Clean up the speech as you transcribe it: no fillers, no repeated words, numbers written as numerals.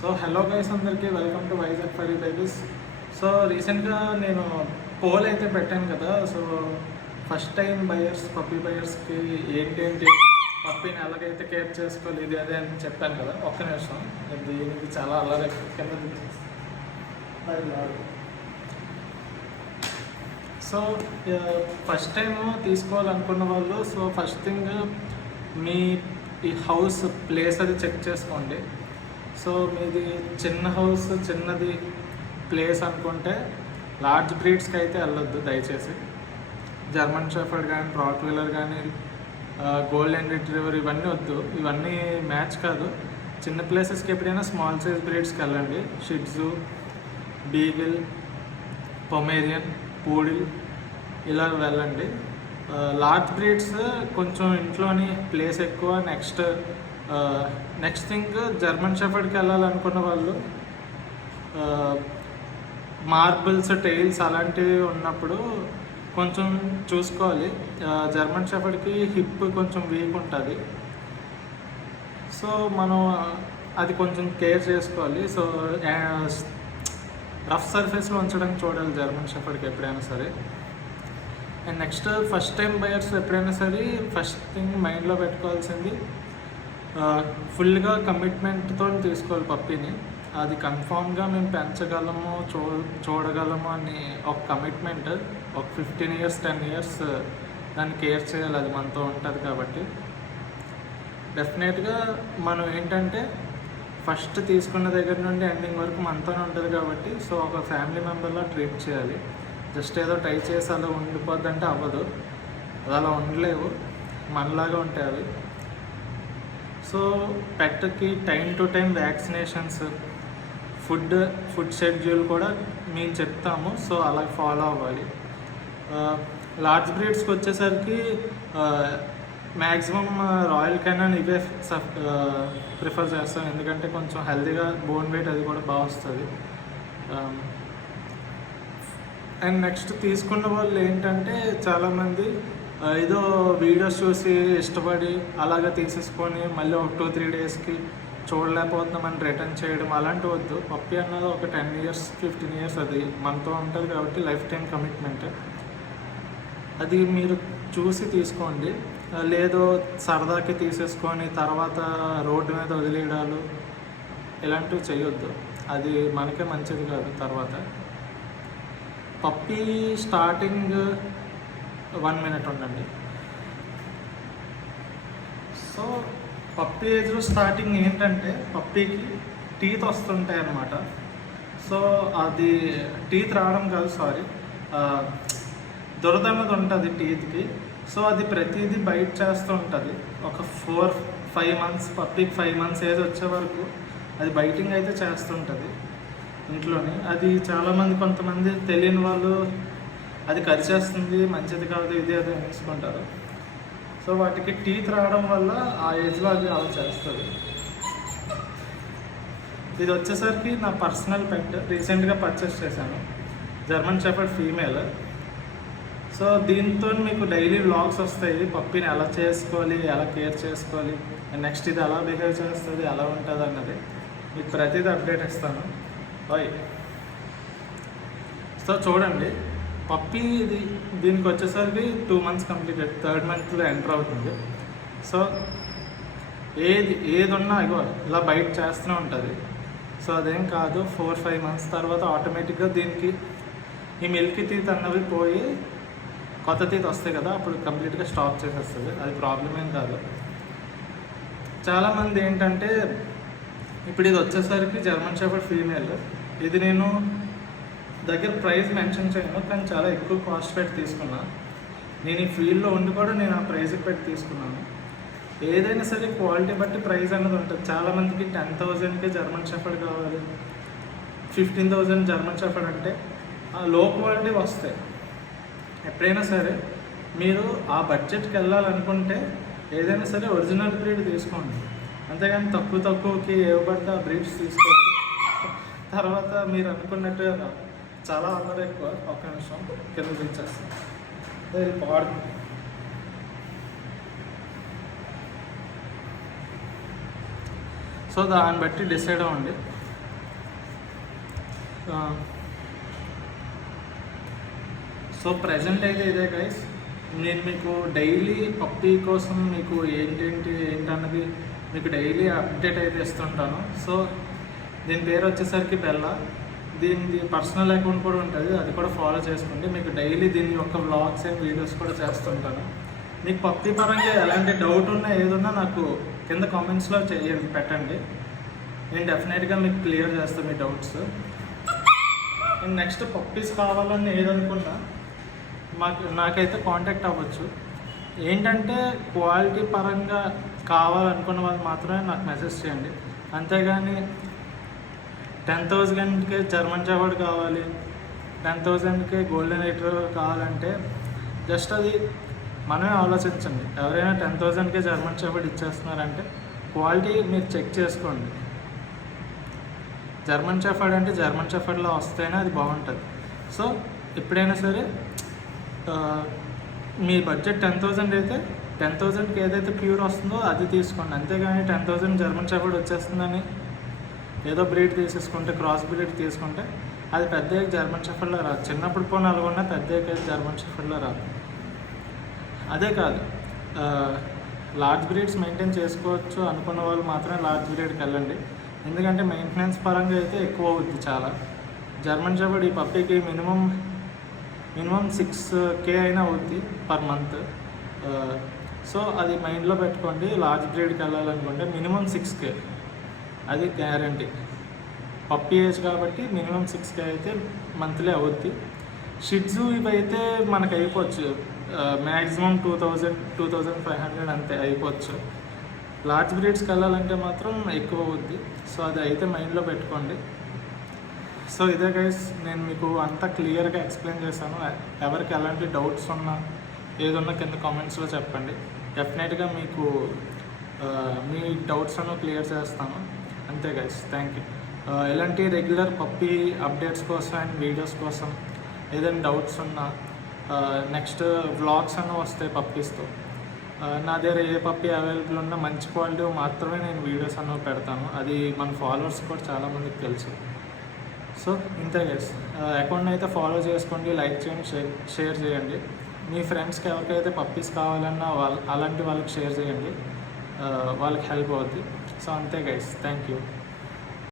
So hello guys, అందరికీ welcome to Vizag furry babies. So రీసెంట్గా నేను పోల్ అయితే పెట్టాను కదా. So first time buyers, puppy బయర్స్కి ఏంటి పప్పీని ఎలాగైతే కేర్ చేసుకోవాలి ఇది అదే అని చెప్పాను కదా. ఒక్క నిమిషం, దీనికి చాలా అల్లరి కింద. సో ఫస్ట్ టైం తీసుకోవాలనుకున్న వాళ్ళు, సో ఫస్ట్ థింగ్ మీ ఈ హౌస్ ప్లేస్ అది చెక్ చేసుకోండి. సో మీది చిన్న హౌస్, చిన్నది ప్లేస్ అనుకుంటే లార్జ్ బ్రీడ్స్కి అయితే వెళ్ళొద్దు దయచేసి. జర్మన్ షెఫర్డ్ కానీ, రాట్వీలర్ కానీ, గోల్డెన్ రిట్రీవర్ ఇవన్నీ వద్దు, ఇవన్నీ మ్యాచ్ కాదు. చిన్న ప్లేసెస్కి ఎప్పుడైనా స్మాల్ సైజ్ బ్రీడ్స్కి వెళ్ళండి. షిట్జు, బీగిల్, పొమేరియన్, పూడిల్ ఇలా వెళ్ళండి. లార్జ్ బ్రీడ్స్ కొంచెం ఇంట్లోని ప్లేస్ ఎక్కువ. నెక్స్ట్ థింగ్ జర్మన్ షెఫర్డ్కి వెళ్ళాలనుకున్న వాళ్ళు మార్బుల్స్, టైల్స్ అలాంటివి ఉన్నప్పుడు కొంచెం చూసుకోవాలి. జర్మన్ షెఫర్డ్కి హిప్ కొంచెం వీక్ ఉంటుంది, సో మనం అది కొంచెం కేర్ చేసుకోవాలి. సో రఫ్ సర్ఫేస్లో ఉంచడానికి చూడాలి జర్మన్ షెఫర్డ్కి ఎప్పుడైనా సరే. And next first time buyers ఎప్పుడైనా సరే ఫస్ట్ థింగ్ మైండ్లో పెట్టుకోవాల్సింది, ఫుల్గా కమిట్మెంట్తో తీసుకోవాలి పప్పీని. అది కన్ఫామ్గా మేము పెంచగలము, చూడగలము అని ఒక కమిట్మెంట్. ఒక 15 years 10 years దాన్ని కేర్ చేయాలి, అది మనతో ఉంటుంది కాబట్టి. డెఫినెట్గా మనం ఏంటంటే ఫస్ట్ తీసుకున్న దగ్గర నుండి ఎండింగ్ వరకు మనతోనే ఉంటుంది కాబట్టి, సో ఒక ఫ్యామిలీ మెంబర్లా ట్రీట్ చేయాలి. జస్ట్ ఏదో ట్రై చేసి అలా ఉండిపోద్దంటే అవ్వదు, అది అలా ఉండలేవు, మనలాగా ఉంటాయి అవి. సో పెట్కి time to time vaccinations, food schedule కూడా మేము చెప్తాము, సో అలా ఫాలో అవ్వాలి. లార్జ్ బ్రీడ్స్కి వచ్చేసరికి మ్యాక్సిమం రాయల్ కెనాన్ ఇవే ప్రిఫర్ చేస్తాం, ఎందుకంటే కొంచెం హెల్తీగా బోన్ వెయిట్ అది కూడా బాగా వస్తుంది. అండ్ నెక్స్ట్ తీసుకున్న వాళ్ళు ఏంటంటే చాలామంది ఏదో వీడియోస్ చూసి ఇష్టపడి అలాగే తీసేసుకొని మళ్ళీ ఒక 2-3 daysకి చూడలేకపోతున్నామని రిటర్న్ చేయడం అలాంటివి వద్దు. పప్పీ అన్నది ఒక 10 years 15 years అది మనతో ఉంటుంది కాబట్టి లైఫ్ టైం కమిట్మెంట్. అది మీరు చూసి తీసుకోండి, లేదో సరదాకి తీసేసుకొని తర్వాత రోడ్డు మీద వదిలేయడాలు ఇలాంటివి చేయొద్దు, అది మనకే మంచిది కాదు. తర్వాత పప్పీ స్టార్టింగ్ 1 minute ఉండండి. సో పప్పీ ఏజ్లో స్టార్టింగ్ ఏంటంటే పప్పీకి టీత్ వస్తుంటాయి అన్నమాట. సో అది టీత్ రావడం కాదు, సారీ, దురదన్నది ఉంటుంది టీత్కి. సో అది ప్రతిదీ బైట్ చేస్తూ ఉంటుంది. ఒక 4-5 months, పప్పీకి 5 months ఏజ్ వచ్చే వరకు అది బైటింగ్ అయితే చేస్తుంటుంది ఇంట్లోని. అది చాలామంది, కొంతమంది తెలియని వాళ్ళు అది కరిచేస్తుంది, మంచిది కాదు, ఇది అది అనేసుకుంటారు. సో వాటికి టీత్ రావడం వల్ల ఆ ఏజ్లో అది అలా చేస్తుంది. ఇది వచ్చేసరికి నా పర్సనల్ పెట్, రీసెంట్గా పర్చేస్ చేశాను, జర్మన్ షెఫర్డ్ ఫీమేల్. సో దీంతో మీకు డైలీ వ్లాగ్స్ వస్తాయి, పప్పీని ఎలా చేసుకోవాలి, ఎలా కేర్ చేసుకోవాలి, నెక్స్ట్ ఇది ఎలా బిహేవ్ చేస్తుంది, ఎలా ఉంటుంది అన్నది మీకు ప్రతిదీ అప్డేట్ ఇస్తాను. సో చూడండి, పప్పీ దీనికి వచ్చేసరికి 2 months కంప్లీటెడ్, 3rd monthలో ఎంటర్ అవుతుంది. సో ఏది ఉన్నా ఇగో ఇలా బయట చేస్తూనే ఉంటుంది. సో అదేం కాదు, 4-5 months తర్వాత ఆటోమేటిక్గా దీనికి ఈ మిల్కీ టీత్ అన్నవి పోయి కొత్త టీత్ వస్తాయి కదా, అప్పుడు కంప్లీట్గా స్టాప్ చేసేస్తుంది, అది ప్రాబ్లం ఏం కాదు. చాలామంది ఏంటంటే ఇప్పుడు ఇది వచ్చేసరికి జర్మన్ షెఫర్డ్ ఫీమేల్, ఇది నేను దగ్గర ప్రైస్ మెన్షన్ చేయను, కానీ చాలా ఎక్కువ కాస్ట్ పెట్టి తీసుకున్నా. నేను ఈ ఫీల్డ్లో ఉండి కూడా నేను ఆ ప్రైస్కి పెట్టి తీసుకున్నాను. ఏదైనా సరే క్వాలిటీ బట్టి ప్రైస్ అన్నది ఉంటుంది. చాలామందికి 10,000కి జర్మన్ షెఫర్డ్ కావాలి, 15,000 జర్మన్ షెఫర్డ్ అంటే లో క్వాలిటీ వస్తాయి. ఎప్పుడైనా సరే మీరు ఆ బడ్జెట్కి వెళ్ళాలనుకుంటే ఏదైనా సరే ఒరిజినల్ బ్రీడ్ తీసుకోండి, అంతేగాని తక్కువకి ఏవబడ్డ బ్రీడ్స్ తీసుకోండి. తర్వాత మీరు అనుకున్నట్టు చాలా అందరూ ఎక్కువ. ఒక్క నిమిషం కింద తీసేస్తాను పాడు. సో దాన్ని బట్టి డిసైడ్ అవ్వండి. సో ప్రజెంట్ అయితే ఇదే గైస్. నేను మీకు డైలీ పప్పీ కోసం మీకు ఏంటన్నది మీకు డైలీ అప్డేట్ అయితే ఇస్తుంటాను. సో దీని పేరు వచ్చేసరికి బెల్లా. దీని పర్సనల్ అకౌంట్ కూడా ఉంటుంది, అది కూడా ఫాలో చేసుకోండి. మీకు డైలీ దీని యొక్క వ్లాగ్స్ అండ్ వీడియోస్ కూడా చేస్తుంటాను. మీకు పప్పీ పరంగా ఎలాంటి డౌట్ ఉన్నా ఏదున్నా నాకు కింద కామెంట్స్లో పెట్టండి. నేను డెఫినెట్గా మీకు క్లియర్ చేస్తాను మీ డౌట్స్. అండ్ నెక్స్ట్ పప్పీస్ కావాలని ఏదనుకున్నా నాకైతే కాంటాక్ట్ అవ్వచ్చు. ఏంటంటే క్వాలిటీ పరంగా కావాలనుకున్న వాళ్ళు మాత్రమే నాకు మెసేజ్ చేయండి. అంతేగాని 10,000కే జర్మన్ షెపర్డ్ కావాలి, 10,000కే గోల్డెన్ రిట్రీవర్ కావాలంటే జస్ట్ అది మనమే ఆలోచించండి. ఎవరైనా 10,000కే జర్మన్ షెపర్డ్ ఇచ్చేస్తున్నారంటే క్వాలిటీ మీరు చెక్ చేసుకోండి. జర్మన్ షెపర్డ్ అంటే జర్మన్ షెపర్డ్లో వస్తేనే అది బాగుంటుంది. సో ఎప్పుడైనా సరే మీ బడ్జెట్ 10,000 అయితే 10,000కి ఏదైతే ప్యూర్ వస్తుందో అది తీసుకోండి. అంతేగాని 10,000 జర్మన్ షెపర్డ్ వచ్చేస్తుందని ఏదో బ్రీడ్ తీసేసుకుంటే, క్రాస్ బ్రీడ్ తీసుకుంటే అది పెద్ద జర్మన్ షెపర్డ్లో రాదు. చిన్నప్పుడు పోనీ అలాగున్నా పెద్ద జర్మన్ షెపర్డ్లో రాదు. అదే కాదు, లార్జ్ బ్రీడ్స్ మెయింటైన్ చేసుకోవచ్చు అనుకున్న వాళ్ళు మాత్రమే లార్జ్ బ్రీడ్కి వెళ్ళండి. ఎందుకంటే మెయింటెనెన్స్ పరంగా అయితే ఎక్కువ అవుద్ది చాలా. జర్మన్ షెపర్డ్ ఈ పప్పీకి మినిమం 6K అయినా అవుద్ది పర్ మంత్. సో అది మైండ్లో పెట్టుకోండి. లార్జ్ బ్రీడ్కి వెళ్ళాలనుకుంటే మినిమం 6K, అది గ్యారంటీ. పప్పీ ఏజ్ కాబట్టి మినిమం 6K అయితే మంత్లీ అవుద్ది. షిట్జు ఇవైతే మనకు అయిపోవచ్చు, మ్యాక్సిమం 2,000-2,500 అంతే అయిపోవచ్చు. లార్జ్ బ్రీడ్స్కి వెళ్ళాలంటే మాత్రం ఎక్కువ అవుద్ది. సో అది అయితే మైండ్లో పెట్టుకోండి. సో ఇదే గైస్, నేను మీకు అంతా క్లియర్గా ఎక్స్ప్లెయిన్ చేశాను. ఎవరికి ఎలాంటి డౌట్స్ ఉన్నా ఏదన్నా కింద కామెంట్స్లో చెప్పండి. డెఫినెట్గా మీకు మీ డౌట్స్ అನ್ನು క్లియర్ చేస్తాను. అంతే గైస్, థ్యాంక్ యూ. ఇలాంటి రెగ్యులర్ పప్పీ అప్డేట్స్ కోసం అండ్ వీడియోస్ కోసం ఏదైనా డౌట్స్ ఉన్నా, నెక్స్ట్ వ్లాగ్స్ అన్న వస్తాయి పప్పీస్తో. నా దగ్గర ఏ పప్పీ అవైలబుల్ ఉన్నా మంచి క్వాలిటీ మాత్రమే నేను వీడియోస్ అన్న పెడతాను. అది మన ఫాలోవర్స్ కూడా చాలామందికి తెలుసు. సో ఇంతే గైస్, అకౌంట్ని అయితే ఫాలో చేసుకోండి, లైక్ చేయండి, షేర్ చేయండి. మీ ఫ్రెండ్స్కి ఎవరికైతే పప్పీస్ కావాలన్నా అలాంటి వాళ్ళకి షేర్ చేయండి, వాళ్ళకి హెల్ప్ అవుద్ది. సో అంతే గైస్, థ్యాంక్ యూ.